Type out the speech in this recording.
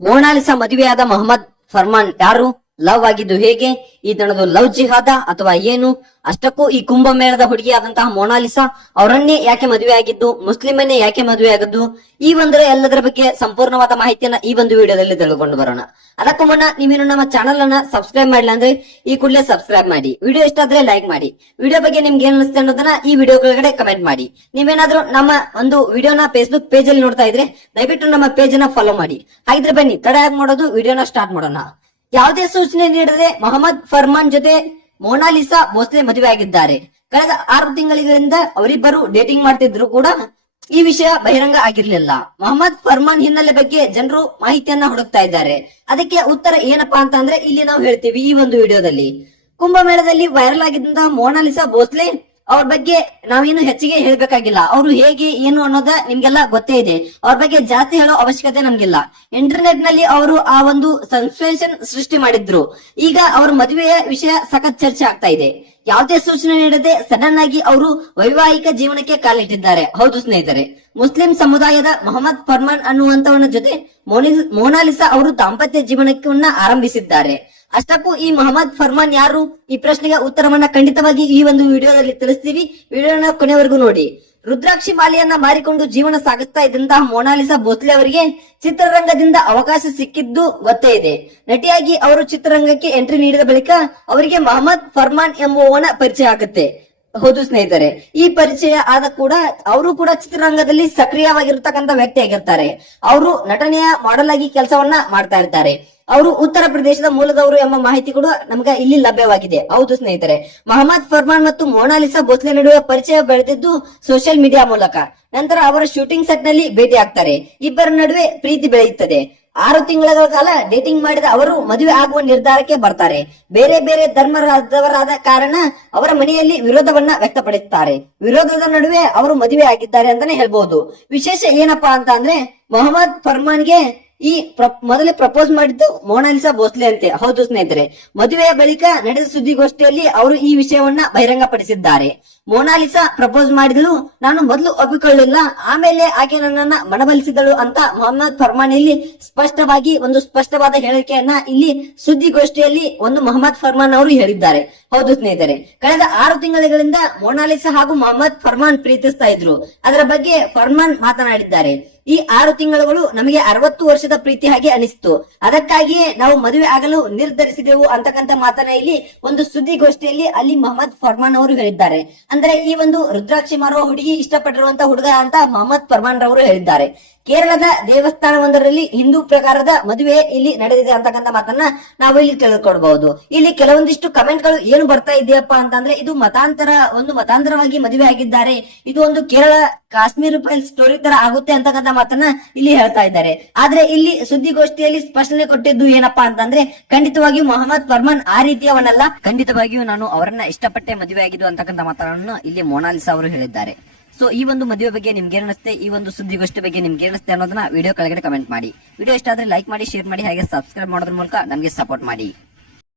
ಮೋನಾಲಿಸಾ ಮದುವೆಯಾದ ಮೊಹಮ್ಮದ್ ಫರ್ಮಾನ್ ಯಾರು? ಲವ್ ಆಗಿದ್ದು ಹೇಗೆ? ಈ ತನದು ಲವ್ ಜಿಹಾದ ಅಥವಾ ಏನು? ಅಷ್ಟಕ್ಕೂ ಈ ಕುಂಭಮೇಳದ ಹುಡುಗಿಯಾದಂತಹ ಮೋನಾಲಿಸಾ ಅವರನ್ನೇ ಯಾಕೆ ಮದುವೆ ಆಗಿದ್ದು, ಮುಸ್ಲಿಮನ್ನೇ ಯಾಕೆ ಮದುವೆ ಆಗದ್ದು, ಈ ಒಂದರ ಎಲ್ಲದರ ಬಗ್ಗೆ ಸಂಪೂರ್ಣವಾದ ಮಾಹಿತಿಯನ್ನ ಈ ಒಂದು ವಿಡಿಯೋದಲ್ಲಿ ತಿಳ್ಕೊಂಡು ಬರೋಣ. ಅದಕ್ಕೂ ಮುನ್ನ ನೀವೇನು ನಮ್ಮ ಚಾನಲ್ ಅನ್ನ ಸಬ್ಸ್ಕ್ರೈಬ್ ಮಾಡಿಲ್ಲ ಅಂದ್ರೆ ಈ ಕೂಡಲೇ ಸಬ್ಸ್ಕ್ರೈಬ್ ಮಾಡಿ. ವಿಡಿಯೋ ಇಷ್ಟ ಆದ್ರೆ ಲೈಕ್ ಮಾಡಿ. ವಿಡಿಯೋ ಬಗ್ಗೆ ನಿಮ್ಗೆ ಏನ್ ಅನಿಸುತ್ತೆ ಅನ್ನೋದನ್ನ ಈ ವಿಡಿಯೋ ಕೆಳಗಡೆ ಕಮೆಂಟ್ ಮಾಡಿ. ನೀವೇನಾದ್ರೂ ನಮ್ಮ ಒಂದು ವಿಡಿಯೋನ ಫೇಸ್ಬುಕ್ ಪೇಜ್ ಅಲ್ಲಿ ನೋಡ್ತಾ ಇದ್ರೆ ದಯವಿಟ್ಟು ನಮ್ಮ ಪೇಜ್ ಅನ್ನ ಫಾಲೋ ಮಾಡಿ. ಹಾಗಿದ್ರೆ ಬನ್ನಿ ತಡ ಯಾಕೆ ಮಾಡೋದು, ವಿಡಿಯೋನ ಸ್ಟಾರ್ಟ್ ಮಾಡೋಣ. ಯಾವುದೇ ಸೂಚನೆ ನೀಡದೆ ಮೊಹಮ್ಮದ್ ಫರ್ಮಾನ್ ಜೊತೆ ಮೋನಾಲಿಸಾ ಭೋಸ್ಲೆ ಮದುವೆ ಆಗಿದ್ದಾರೆ. ಕಳೆದ 6 ತಿಂಗಳಿಂದ ಅವರಿಬ್ಬರು ಡೇಟಿಂಗ್ ಮಾಡ್ತಿದ್ರು ಕೂಡ ಈ ವಿಷಯ ಬಹಿರಂಗ ಆಗಿರ್ಲಿಲ್ಲ. ಮೊಹಮ್ಮದ್ ಫರ್ಮಾನ್ ಹಿನ್ನೆಲೆ ಬಗ್ಗೆ ಜನರು ಮಾಹಿತಿಯನ್ನ ಹುಡುಕ್ತಾ ಇದ್ದಾರೆ. ಅದಕ್ಕೆ ಉತ್ತರ ಏನಪ್ಪಾ ಅಂತ ಅಂದ್ರೆ ಇಲ್ಲಿ ನಾವು ಹೇಳ್ತೀವಿ ಈ ಒಂದು ವಿಡಿಯೋದಲ್ಲಿ. ಕುಂಭಮೇಳದಲ್ಲಿ ವೈರಲ್ ಆಗಿದ್ದಂತಹ ಮೋನಾಲಿಸಾ ಭೋಸ್ಲೆ ಅವ್ರ ಬಗ್ಗೆ ನಾವೇನು ಹೆಚ್ಚಿಗೆ ಹೇಳ್ಬೇಕಾಗಿಲ್ಲ. ಅವರು ಹೇಗೆ ಏನು ಅನ್ನೋದ ನಿಮ್ಗೆಲ್ಲ ಗೊತ್ತೇ ಇದೆ. ಅವ್ರ ಬಗ್ಗೆ ಜಾಸ್ತಿ ಹೇಳೋ ಅವಶ್ಯಕತೆ ನಮ್ಗಿಲ್ಲ. ಇಂಟರ್ನೆಟ್ ನಲ್ಲಿ ಅವರು ಆ ಒಂದು ಸೆನ್ಸೇಷನ್ ಸೃಷ್ಟಿ ಮಾಡಿದ್ರು. ಈಗ ಅವ್ರ ಮದುವೆಯ ವಿಷಯ ಸಖತ್ ಚರ್ಚೆ ಆಗ್ತಾ ಇದೆ. ಯಾವುದೇ ಸೂಚನೆ ನೀಡದೆ ಸಡನ್ ಆಗಿ ಅವರು ವೈವಾಹಿಕ ಜೀವನಕ್ಕೆ ಕಾಲಿಟ್ಟಿದ್ದಾರೆ. ಹೌದು ಸ್ನೇಹಿತರೆ, ಮುಸ್ಲಿಂ ಸಮುದಾಯದ ಮೊಹಮ್ಮದ್ ಫರ್ಮಾನ್ ಅನ್ನುವಂತವನ ಜೊತೆ ಮೋನಾಲಿಸಾ ಅವರು ದಾಂಪತ್ಯ ಜೀವನವನ್ನ ಆರಂಭಿಸಿದ್ದಾರೆ. ಅಷ್ಟಕ್ಕೂ ಈ ಮೊಹಮ್ಮದ್ ಫರ್ಮಾನ್ ಯಾರು? ಈ ಪ್ರಶ್ನೆಗೆ ಉತ್ತರವನ್ನ ಖಂಡಿತವಾಗಿ ಈ ಒಂದು ವಿಡಿಯೋದಲ್ಲಿ ತಿಳಿಸ್ತೀವಿ. ವಿಡಿಯೋನ ಕೊನೆವರೆಗೂ ನೋಡಿ. ರುದ್ರಾಕ್ಷಿ ಮಾಲೆಯನ್ನ ಮಾರಿಕೊಂಡು ಜೀವನ ಸಾಗಿಸ್ತಾ ಇದ್ದಂತಹ ಮೋನಾಲಿಸಾ ಭೋಸ್ಲೆ ಅವರಿಗೆ ಚಿತ್ರರಂಗದಿಂದ ಅವಕಾಶ ಸಿಕ್ಕಿದ್ದು ಗೊತ್ತೇ ಇದೆ. ನಟಿಯಾಗಿ ಅವರು ಚಿತ್ರರಂಗಕ್ಕೆ ಎಂಟ್ರಿ ನೀಡಿದ ಬಳಿಕ ಅವರಿಗೆ ಮೊಹಮ್ಮದ್ ಫರ್ಮಾನ್ ಎಂಬುವವನ ಪರಿಚಯ ಆಗುತ್ತೆ. ಹೌದು ಸ್ನೇಹಿತರೆ, ಈ ಪರಿಚಯ ಆದ ಕೂಡ ಅವರು ಕೂಡ ಚಿತ್ರರಂಗದಲ್ಲಿ ಸಕ್ರಿಯವಾಗಿರ್ತಕ್ಕಂಥ ವ್ಯಕ್ತಿ ಆಗಿರ್ತಾರೆ. ಅವರು ನಟನೆಯ ಮಾಡೆಲ್ ಆಗಿ ಕೆಲಸವನ್ನ ಮಾಡ್ತಾ ಇರ್ತಾರೆ. ಅವರು ಉತ್ತರ ಪ್ರದೇಶದ ಮೂಲದವರು ಎಂಬ ಮಾಹಿತಿ ಕೂಡ ನಮ್ಗೆ ಇಲ್ಲಿ ಲಭ್ಯವಾಗಿದೆ. ಹೌದು ಸ್ನೇಹಿತರೆ, ಮೊಹಮ್ಮದ್ ಫರ್ಮಾನ್ ಮತ್ತು ಮೋನಾಲಿಸಾ ಭೋಸ್ಲೆ ನಡುವೆ ಪರಿಚಯ ಬೆಳೆದಿದ್ದು ಸೋಷಿಯಲ್ ಮೀಡಿಯಾ ಮೂಲಕ. ನಂತರ ಅವರ ಶೂಟಿಂಗ್ ಸೆಟ್ ನಲ್ಲಿ ಭೇಟಿ ಆಗ್ತಾರೆ. ಇಬ್ಬರ ನಡುವೆ ಪ್ರೀತಿ ಬೆಳೆಯುತ್ತದೆ. 6 ತಿಂಗಳ ಕಾಲ ಡೇಟಿಂಗ್ ಮಾಡಿದ ಅವರು ಮದುವೆ ಆಗುವ ನಿರ್ಧಾರಕ್ಕೆ ಬರ್ತಾರೆ. ಬೇರೆ ಬೇರೆ ಧರ್ಮದವರಾದ ಕಾರಣ ಅವರ ಮನೆಯಲ್ಲಿ ವಿರೋಧವನ್ನ ವ್ಯಕ್ತಪಡಿಸುತ್ತಾರೆ. ವಿರೋಧದ ನಡುವೆ ಅವರು ಮದುವೆ ಆಗಿದ್ದಾರೆ ಅಂತಾನೆ ಹೇಳ್ಬಹುದು. ವಿಶೇಷ ಏನಪ್ಪಾ ಅಂತ ಅಂದ್ರೆ ಮೊಹಮ್ಮದ್ ಫರ್ಮಾನ್ಗೆ ಈ ಮೊದಲೇ ಪ್ರಪೋಸ್ ಮಾಡಿದ್ದು ಮೋನಾಲಿಸಾ ಭೋಸ್ಲೆ ಅಂತೆ. ಹೌದು ಸ್ನೇಹಿತರೆ, ಮದುವೆಯ ಬಳಿಕ ನಡೆದ ಸುದ್ದಿಗೋಷ್ಠಿಯಲ್ಲಿ ಅವರು ಈ ವಿಷಯವನ್ನ ಬಹಿರಂಗಪಡಿಸಿದ್ದಾರೆ. ಮೋನಾಲಿಸಾ ಪ್ರಪೋಸ್ ಮಾಡಿದಳು, ನಾನು ಮೊದಲು ಒಪ್ಪಿಕೊಳ್ಳಿಲ್ಲ, ಆಮೇಲೆ ಆಕೆ ನನ್ನನ್ನ ಮನವೊಲಿಸಿದಳು ಅಂತ ಮೊಹಮ್ಮದ್ ಫರ್ಮಾನ್ ಇಲ್ಲಿ ಸ್ಪಷ್ಟವಾದ ಹೇಳಿಕೆಯನ್ನ ಇಲ್ಲಿ ಸುದ್ದಿಗೋಷ್ಠಿಯಲ್ಲಿ ಮೊಹಮ್ಮದ್ ಫರ್ಮಾನ್ ಅವರು ಹೇಳಿದ್ದಾರೆ. ಹೌದು ಸ್ನೇಹಿತರೆ, ಕಳೆದ 6 ತಿಂಗಳಿಂದ ಮೋನಾಲಿಸಾ ಹಾಗೂ ಮೊಹಮ್ಮದ್ ಫರ್ಮಾನ್ ಪ್ರೀತಿಸ್ತಾ ಇದ್ರು. ಅದರ ಬಗ್ಗೆ ಫರ್ಮಾನ್ ಮಾತನಾಡಿದ್ದಾರೆ. ಈ 6 ತಿಂಗಳುಗಳು ನಮಗೆ 60 ವರ್ಷದ ಪ್ರೀತಿ ಹಾಗೆ ಅನಿಸ್ತು. ಅದಕ್ಕಾಗಿಯೇ ನಾವು ಮದುವೆ ಆಗಲು ನಿರ್ಧರಿಸಿದೆವು ಅಂತಕ್ಕಂಥ ಮಾತನ್ನ ಇಲ್ಲಿ ಒಂದು ಸುದ್ದಿಗೋಷ್ಠಿಯಲ್ಲಿ ಅಲ್ಲಿ ಮೊಹಮ್ಮದ್ ಫರ್ಮಾನ್ ಅವರು ಹೇಳಿದ್ದಾರೆ. ಅಂದ್ರೆ ಈ ಒಂದು ರುದ್ರಾಕ್ಷಿ ಮಾರುವ ಹುಡುಗಿ ಇಷ್ಟಪಟ್ಟಿರುವಂತ ಹುಡುಗ ಅಂತ ಮೊಹಮ್ಮದ್ ಫರ್ಮಾನ್ ರವರು ಹೇಳಿದ್ದಾರೆ. ಕೇರಳದ ದೇವಸ್ಥಾನವೊಂದರಲ್ಲಿ ಹಿಂದೂ ಪ್ರಕಾರದ ಮದುವೆ ಇಲ್ಲಿ ನಡೆದಿದೆ ಅಂತಕ್ಕಂಥ ಮಾತನ್ನ ನಾವು ಇಲ್ಲಿ ತಿಳ್ಕೊಳ್ಬಹುದು. ಇಲ್ಲಿ ಕೆಲವೊಂದಿಷ್ಟು ಕಮೆಂಟ್ ಗಳು ಏನು ಬರ್ತಾ ಇದೆಯಪ್ಪ ಅಂತಂದ್ರೆ ಇದು ಮತಾಂತರವಾಗಿ ಮದುವೆ ಆಗಿದ್ದಾರೆ, ಇದು ಒಂದು ಕೇರಳ ಕಾಶ್ಮೀರ್ ಫೈಲ್ ಸ್ಟೋರಿ ತರ ಆಗುತ್ತೆ ಅಂತಕ್ಕಂಥ ಮಾತನ್ನ ಇಲ್ಲಿ ಹೇಳ್ತಾ ಇದ್ದಾರೆ. ಆದ್ರೆ ಇಲ್ಲಿ ಸುದ್ದಿಗೋಷ್ಠಿಯಲ್ಲಿ ಸ್ಪಷ್ಟನೆ ಕೊಟ್ಟಿದ್ದು ಏನಪ್ಪಾ ಅಂತಂದ್ರೆ ಖಂಡಿತವಾಗಿಯೂ ಮೊಹಮ್ಮದ್ ಫರ್ಮಾನ್ ಆ ರೀತಿಯವನಲ್ಲ, ಖಂಡಿತವಾಗಿಯೂ ನಾನು ಅವರನ್ನ ಇಷ್ಟಪಟ್ಟೆ ಮದುವೆ ಆಗಿದ್ದು ಅಂತಕ್ಕಂಥ ಮಾತನ್ನು ಇಲ್ಲಿ ಮೋನಾಲಿಸಾ ಅವರು ಹೇಳಿದ್ದಾರೆ. ಸೊ ಈ ಒಂದು ಮದುವೆ ಬಗ್ಗೆ ನಿಮ್ಗೆ ಏನಿಸುತ್ತೆ, ಈ ಒಂದು ಸುದ್ದಿಗೋಷ್ಠಿ ಬಗ್ಗೆ ನಿಮ್ಗೆ ಏನಿಸುತ್ತೆ ಅನ್ನೋದನ್ನ ವಿಡಿಯೋ ಕೆಳಗಡೆ ಕಮೆಂಟ್ ಮಾಡಿ. ವಿಡಿಯೋ ಇಷ್ಟ ಆದ್ರೆ ಲೈಕ್ ಮಾಡಿ, ಶೇರ್ ಮಾಡಿ, ಹಾಗೆ ಸಬ್ಸ್ಕ್ರೈಬ್ ಮಾಡೋದ್ರ ಮೂಲಕ ನಮಗೆ ಸಪೋರ್ಟ್ ಮಾಡಿ.